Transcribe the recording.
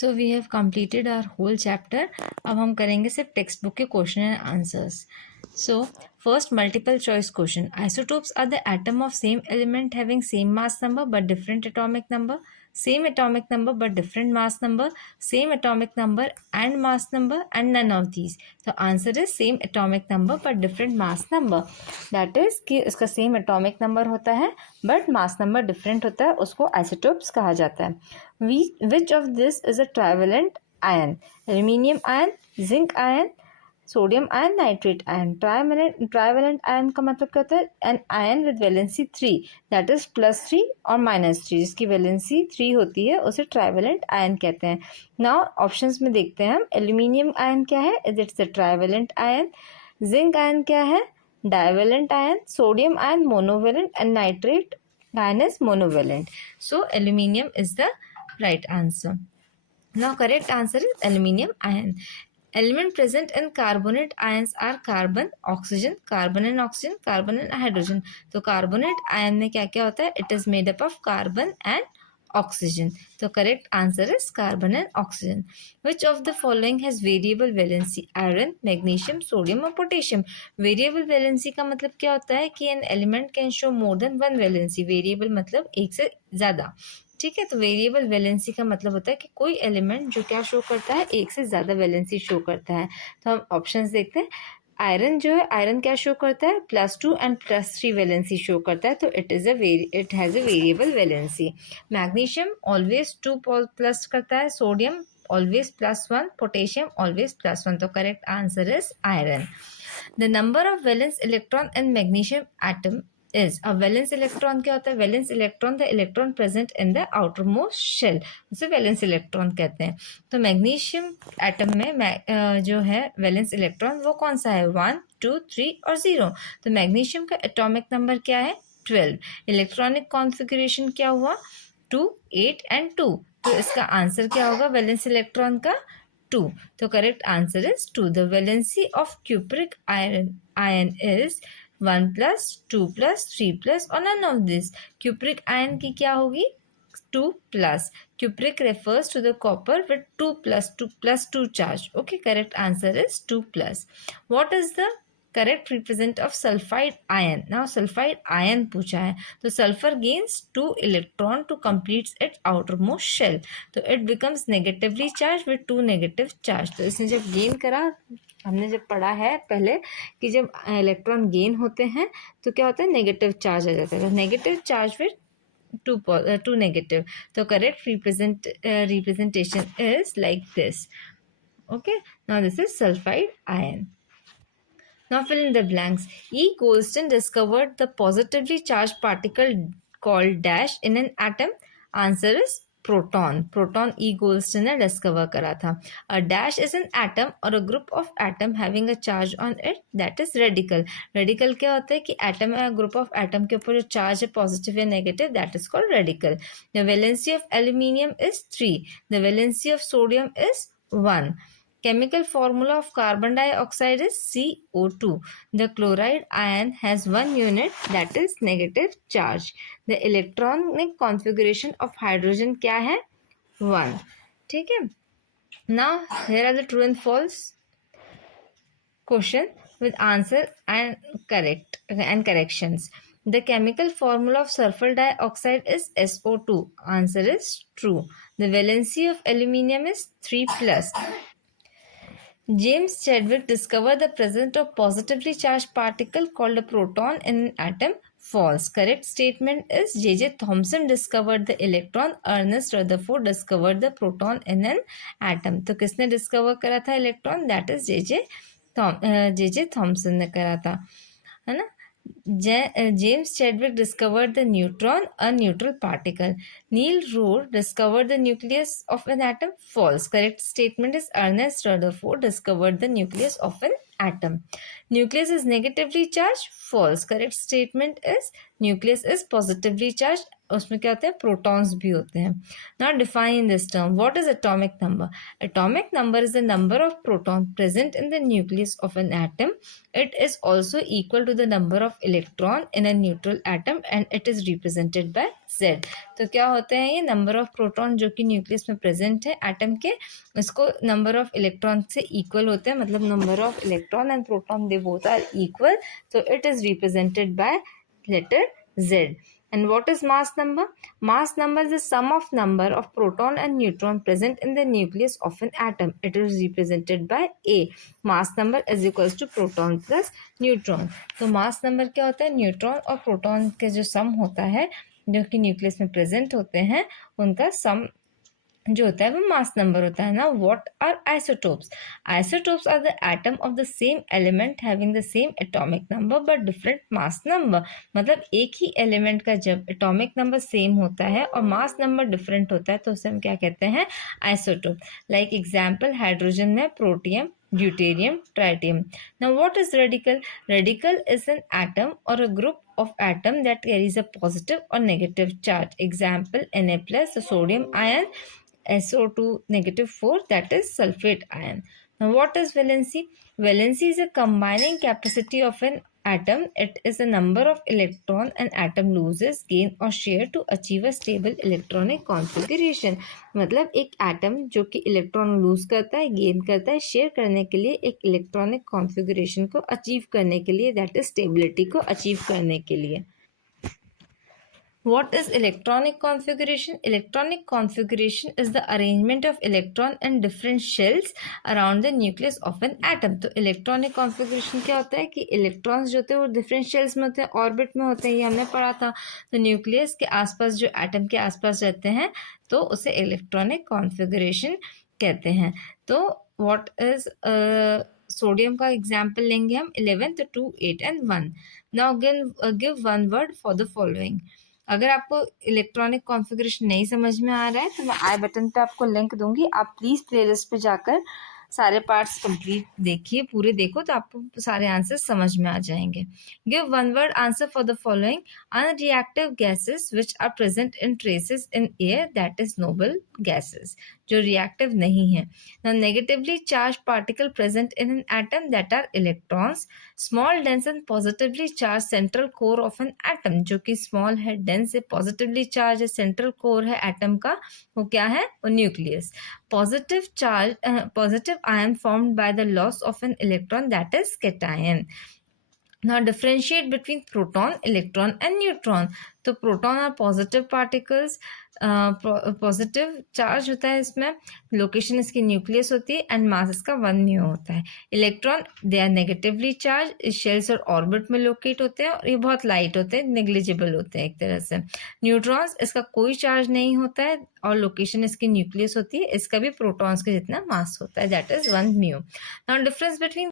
So we have completed our whole chapter. अब हम करेंगे सिर्फ टेक्स्ट बुक के question and answers. So first multiple choice question, isotopes are the atom of same element having same mass number but different atomic number, same atomic number but different mass number, same atomic number and mass number, and none of these. The answer is same atomic number but different mass number. That is कि उसका same atomic number होता है but mass number different होता है, उसको isotopes कहा जाता है। Which of this is a trivalent ion? Aluminium ion, zinc ion, sodium ion, nitrate ion. Trivalent ion का मतलब क्या होता है? An ion with valency 3 that is +3 और -3, जिसकी वैलेंसी 3 होती है उसे ट्राइवेलेंट आयन कहते हैं। नाउ ऑप्शंस में देखते हैं हम। एल्यूमिनियम आयन क्या है? It's the trivalent ion. Zinc ion क्या है? Divalent ion. Sodium ion monovalent and nitrate ion is monovalent. So aluminium is the right answer. Now correct answer is aluminium ion. Element present in carbonate ions are carbon, oxygen, carbon and oxygen, carbon and hydrogen. तो carbonate ion में क्या क्या होता है? It is made up of carbon and oxygen. तो correct answer is carbon and oxygen. Which of the following has variable valency? Iron, magnesium, sodium or potassium. Variable valency का मतलब क्या होता है कि an element can show more than one valency. Variable मतलब एक से ज़्यादा। ठीक है, तो वेरिएबल वैलेंसी का मतलब होता है कि कोई एलिमेंट जो क्या शो करता है, एक से ज़्यादा वैलेंसी शो करता है। तो हम ऑप्शंस देखते हैं। आयरन जो है, आयरन क्या शो करता है? +2 एंड +3 वैलेंसी शो करता है, तो it has a variable valency. Magnesium always 2 plus करता है, सोडियम ऑलवेज +1, पोटेशियम ऑलवेज +1। तो correct answer is iron. The number of valence electron in magnesium atom is, अब वैलेंस इलेक्ट्रॉन क्या होता है? Valence electron the electron present in the outermost shell, उसे valence electron कहते हैं। तो magnesium atom में जो है वैलेंस इलेक्ट्रॉन वो कौन सा है? 1, 2, 3 और 0। तो मैग्नीशियम का एटॉमिक नंबर क्या है? 12। इलेक्ट्रॉनिक कॉन्फ़िगरेशन क्या हुआ? 2, 8 एंड 2। तो इसका आंसर क्या होगा वैलेंस इलेक्ट्रॉन का? 2। तो correct answer is 2। The valency of cupric ion is 1 +, 2 +, 3 + और none of this। Cupric ion की क्या होगी? 2+। Cupric refers to the copper with 2+2 charge. Okay, correct answer is 2+. What is the correct represent of sulfide ion? Now sulfide ion पूछा है, तो sulfur gains 2 electron to complete its outermost shell, तो it becomes negatively charged with 2 negative charge। तो इसने जब gain करा, हमने जब पढ़ा है पहले कि जब इलेक्ट्रॉन गेन होते हैं तो क्या होता है? नेगेटिव चार्ज आ जाता है। Negative charge with 2 negative. तो correct representation is like this. Okay, now this is sulphide ion. Now fill in the blanks. E. Goldstein discovered the positively charged particle called dash in an atom. Answer is proton. Proton E Goldstein ने discover करा था। A dash is an atom और a group of atom having a charge on it, that is radical. Radical क्या होता है? कि atom या group of atom के ऊपर जो चार्ज है पॉजिटिव या negative, that is called radical. The valency of aluminium is 3। The valency of sodium is 1। Chemical formula of carbon dioxide is CO2. The chloride ion has one unit, that is negative charge. The electronic configuration of hydrogen क्या है? 1. ठीक है। Now here are the true and false question with answer and corrections. The chemical formula of sulfur dioxide is SO2. Answer is true. The valency of aluminium is 3+. James Chadwick discovered the presence of positively charged particle called a proton in an atom. False. Correct statement is J.J. Thomson discovered the electron. Ernest Rutherford discovered the proton in an atom. तो किसने discover करा था electron? That is J.J. Thompson ने करा था, है ना। James Chadwick discovered the neutron, a neutral particle. Neil Rohr discovered the nucleus of an atom. False. Correct statement is Ernest Rutherford discovered the nucleus of an atom. Nucleus is negatively charged. False. Correct statement is nucleus is positively charge, उसमें क्या होते हैं, protons भी होते हैं. Now define this term. What is atomic number? Atomic number is the number of proton present in the nucleus of an atom. It is also equal to the number of electron in a neutral atom and it is represented by Z. तो क्या होते हैं ये number of proton जो कि nucleus में present है atom के, इसको नंबर ऑफ इलेक्ट्रॉन से इक्वल होते हैं, मतलब number of electron and proton they both are equal, so it is represented by letter Z. And what is mass number? Mass number is the sum of number of proton and neutron present in the nucleus of an atom. It is represented by A. Mass number is equals to proton plus neutron. तो mass number क्या होता है? Neutron और proton के जो सम होता है जो कि न्यूक्लियस में प्रेजेंट होते हैं उनका सम जो होता है वो मास नंबर होता है ना. What are isotopes? Isotopes are the atom of the same element having the same atomic number but different mass number. मतलब एक ही एलिमेंट का जब एटॉमिक नंबर सेम होता है और मास नंबर डिफरेंट होता है तो उसे हम क्या कहते हैं? आइसोटोप. लाइक एग्जाम्पल, हाइड्रोजन में protium, deuterium, tritium. Now what is radical? Radical is an atom or a group of atom that carries a positive or negative charge. Example, Na plus, the sodium ion, SO2 -4, that is sulfate ion. Now what is valency? Valency is a combining capacity of an atom. It is the number of electron an atom loses, gain or share to achieve a stable electronic configuration. मतलब एक atom जो कि electron lose करता है, gain करता है, share करने के लिए, एक इलेक्ट्रॉनिक कॉन्फ़िगरेशन को अचीव करने के लिए, दैट इज स्टेबिलिटी को अचीव करने के लिए. What is electronic configuration? Electronic configuration is the arrangement of electron in different shells around the nucleus of an atom. तो electronic configuration क्या होता है कि इलेक्ट्रॉन्स जो होते हैं वो डिफरेंट शेल्स में होते हैं, ऑर्बिट में होते हैं, ये हमने पढ़ा था. तो न्यूक्लियस के आसपास जो एटम के आसपास रहते हैं तो उसे इलेक्ट्रॉनिक कॉन्फ़िगरेशन कहते हैं. तो व्हाट इज सोडियम का एग्जाम्पल लेंगे हम 11, 2, 8 and 1. Now give one word for the following. अगर आपको इलेक्ट्रॉनिक कॉन्फ़िगरेशन नहीं समझ में आ रहा है तो मैं आई बटन पे आपको लिंक दूंगी, आप प्लीज़ प्लेलिस्ट पे जाकर सारे पार्ट्स कंप्लीट देखिए, पूरे देखो तो आपको सारे आंसर समझ में आ जाएंगे. Give one word answer for the following. Unreactive gases which are present in traces in air, that is noble gases, जो रिएक्टिव नहीं है. Now negatively charge particle present in an atom, that are electrons. Small dense and positively charge central core of an atom, जो कि small है, dense है, positively charge है, central core है atom का, वो क्या है? वो nucleus. Positive ion formed by the loss of an electron, that is cation. Now differentiate between proton, electron and neutron. तो प्रोटॉन और पॉजिटिव पार्टिकल्स, पॉजिटिव चार्ज होता है इसमें, लोकेशन इसकी न्यूक्लियस होती है एंड मास इसका 1 म्यू होता है. Electron they are negatively charge, इस शेल्स और ऑर्बिट में लोकेट होते हैं और ये बहुत लाइट होते हैं, नेग्लिजिबल होते हैं एक तरह से. न्यूट्रॉन्स, इसका कोई चार्ज नहीं होता है और लोकेशन इसकी न्यूक्लियस होती है, इसका भी प्रोटॉन्स के जितना मास होता है, that is 1 mu. Now difference between